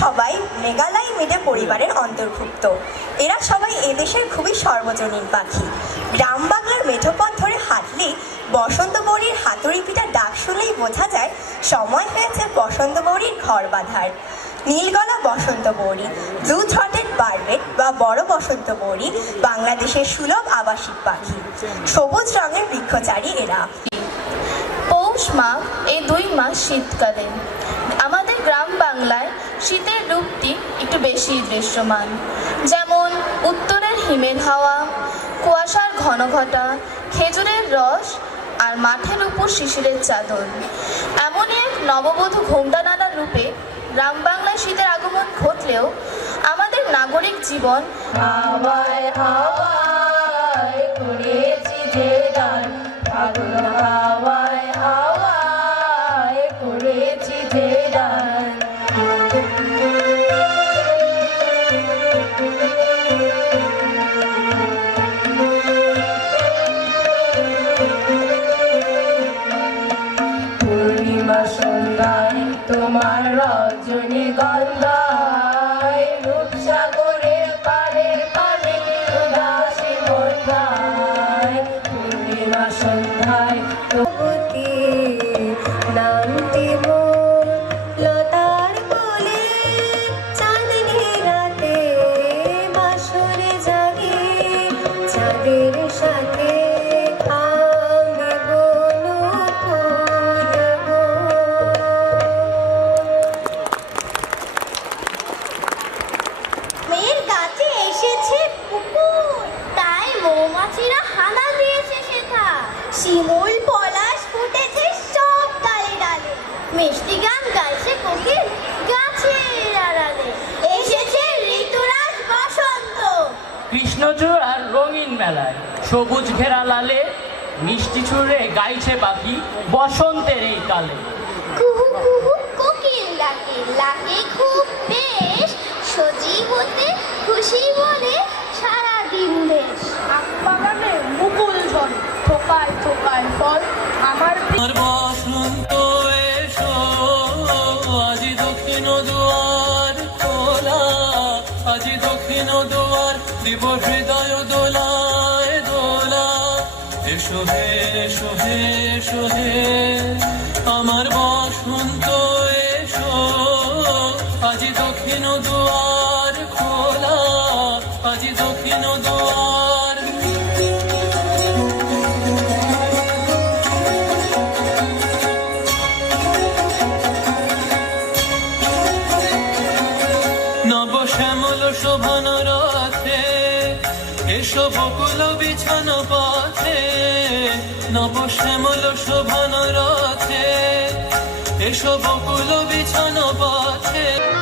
সবাই মেঘালয় মিডে পরিবারের অন্তর্ভুক্ত। এরা সবাই এদেশের খুবই সর্বজনীন পাখি। গ্রাম বাংলার মেঠোপথ ধরে হাঁটলেই বসন্ত বৌরির হাতুড়ি পিঠা ডাক শুনলেই বোঝা যায় সময় হয়েছে বসন্ত বৌরির ঘর বাঁধার। নীলগলা বসন্ত বৌরি ব্লু থ্রটেড বার্বেট বা বড় বসন্ত বৌরি বাংলাদেশের সুলভ আবাসিক পাখি। সবুজ রঙের বৃক্ষচারী এরা। পৌষ মাঘ, এই দুই মাস শীতকালীন। আমাদের গ্রাম বাংলায় শীতের রূপটি একটু বেশি দৃশ্যমান। যেমন উত্তরের হিমেল হাওয়া, কুয়াশার ঘন ঘটা খেজুরের রস আর মাঠের উপর শিশিরের চাদর। এমনই এক নববধূ ঘোমটা নানার রূপে গ্রাম বাংলায় শীতের আগমন ঘটলেও আমাদের নাগরিক জীবন হাওয়ায় হাওয়ায় করেছি যে তোমার রজনী গন্ধায় রূপসাগরের পারের পানে উদাসী বন্ধায় পূর্ণিমা সন্ধ্যায় প্রভৃতি নামটি মোর লতার কোলে। চাঁদনি রাতে বাসরে জাগে চাঁদের পলাশ ফুটেছে সব ডালে ডালে। মিষ্টি গান গাইছে কোকিল গাছের আড়ালে। এসেছে ঋতুরাজ বসন্ত। কৃষ্ণচূড়ার রঙিন মেলায় সবুজ ঘেরা লালে মিষ্টি ছুঁড়ে গাইছে পাখি বসন্তের এই কালে। কুহু কুহু কোকিল ডাকে লাগে খুব বেশ সজীব হতে খুশি বলে সারা দিন বেশ বাগানে মুকুল ঝরে থোকায় থোকায় ফল আমার বসন্ত আজি দক্ষিণ দুয়ার খোলা আজি দক্ষিণ দুয়ার দিব হৃদয় দোলায় দোলা এসো হে এসো হে এসো হে আমার শোভন রথে এসো বকুল বিছান পথে নব শ্যামল শোভন রথে এসো বকুল বিছান পথে।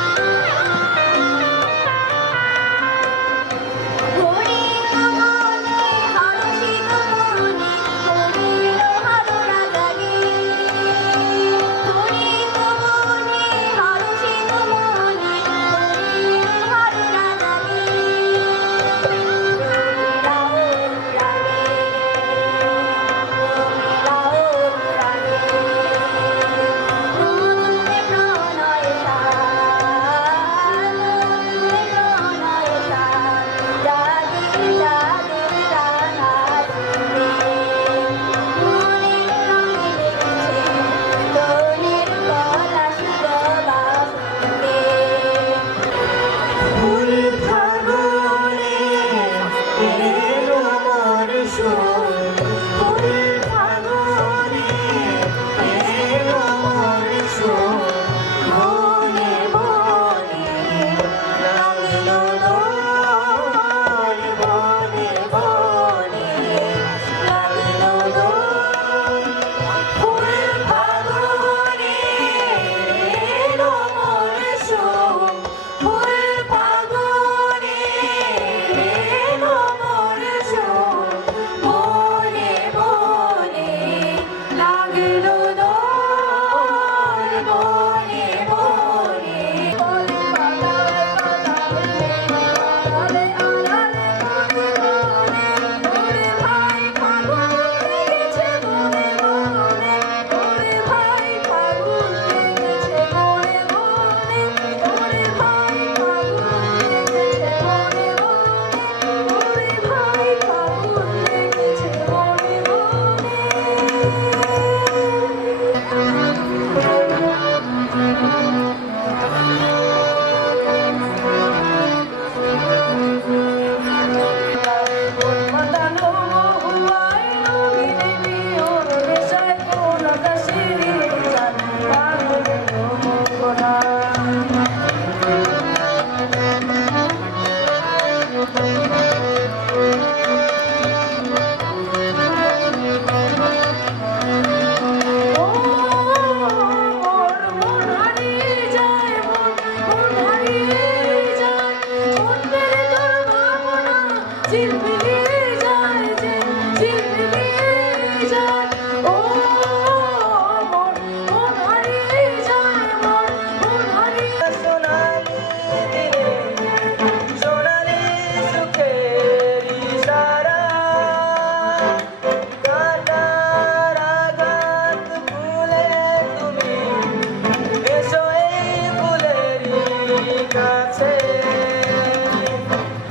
কাছে।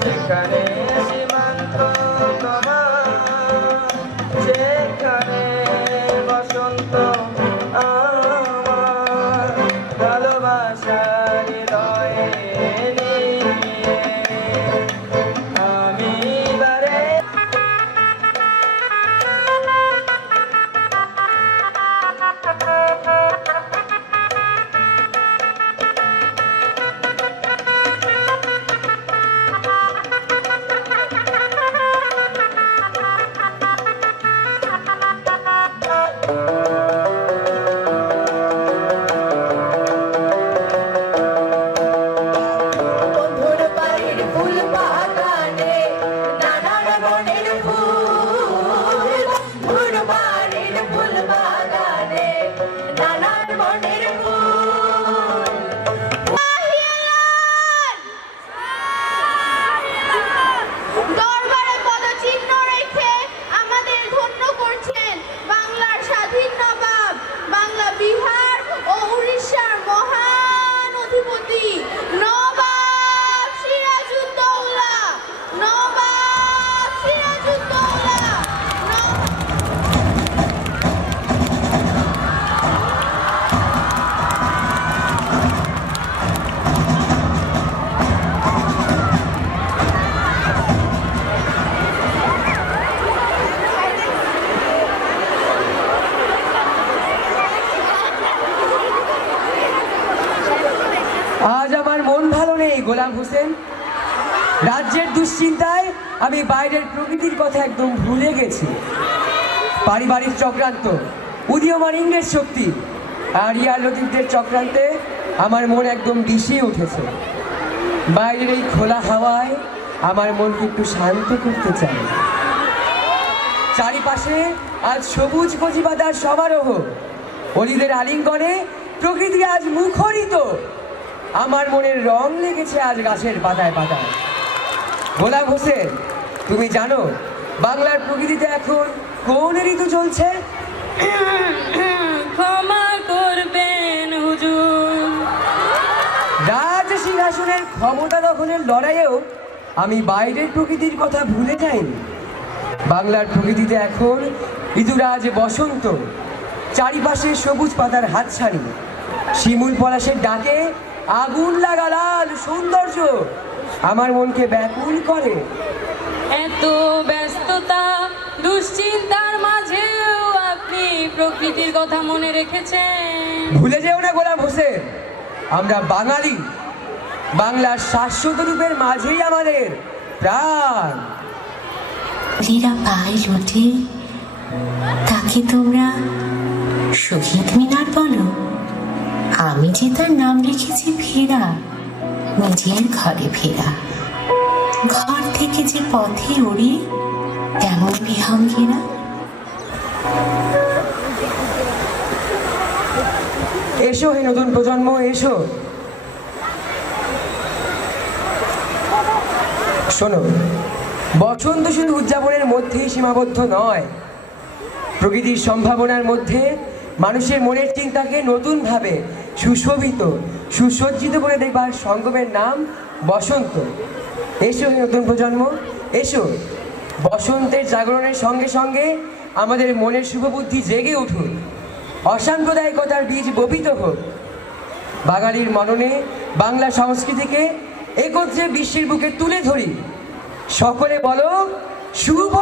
যেখানে গোলাম হোসেন। রাজ্যের দুশ্চিন্তায় আমি বাইরের প্রকৃতির কথা একদম ভুলে গেছি। পারিবারিক চক্রান্ত উদীয়মান ইংরেজ শক্তি। আর ইয়ার চক্রান্তে আমার মন একদম বিষিয়ে উঠেছে। বাইরের এই খোলা হাওয়ায় আমার মনকে একটু শান্ত করতে চাই। চারিপাশে আজ সবুজ কচিপাতার সমারোহ। অলিদের আলিঙ্গনে প্রকৃতি আজ মুখরিত। আমার মনের রং লেগেছে আজ গাছের পাতায় পাতায়। গোলাম হোসেন তুমি জানো বাংলার প্রকৃতিতে এখন কোন ঋতু চলছে? ক্ষমা করবেন হুজুর। রাজ সিংহাসনের ক্ষমতা দখলের লড়াইয়েও আমি বাইরের প্রকৃতির কথা ভুলে যাইনি। বাংলার প্রকৃতিতে এখন ঋতুরাজ বসন্ত চারিপাশে সবুজ পাতার হাতছানি। শিমুল পলাশের ডাকে আগুন লাগা লাল সৌন্দর্য। আমার মনকে ব্যাকুল করে। এত ব্যস্ততা দুশ্চিন্তার মাঝেও আপনি প্রকৃতির কথা মনে রেখেছেন। ভুলে যেও না গোলাম হোসেন আমরা বাঙালি। বাংলার শাশ্বত রূপের মাঝেই আমাদের প্রাণ। লীরা পায়ে লুটে তাকে তোমরা শহীদ মিনার বলো। আমি যে তার নাম লিখেছি ফেরা নিজের ঘরে ফেরা ঘর থেকে যে পথে উড়ে তেমন বিহঙ্গেরা। এসো হে নতুন প্রজন্ম, এসো। শোনো বসন্ত শুধু উদযাপনের মধ্যেই সীমাবদ্ধ নয়। প্রকৃতির সম্ভাবনার মধ্যে মানুষের মনের চিন্তাকে নতুনভাবে সুশোভিত, সুসজ্জিত করে দেখবার সঙ্গমের নাম বসন্ত। এসো নতুন প্রজন্ম, এসো। বসন্তের জাগরণের সঙ্গে সঙ্গে আমাদের মনের শুভবুদ্ধি জেগে উঠুন। অসাম্প্রদায়িকতার বীজ বপিত হোক। বাঙালির মননে বাংলা সংস্কৃতিকে একত্রে বিশ্বের বুকে তুলে ধরি। সকলে বলো, শুভ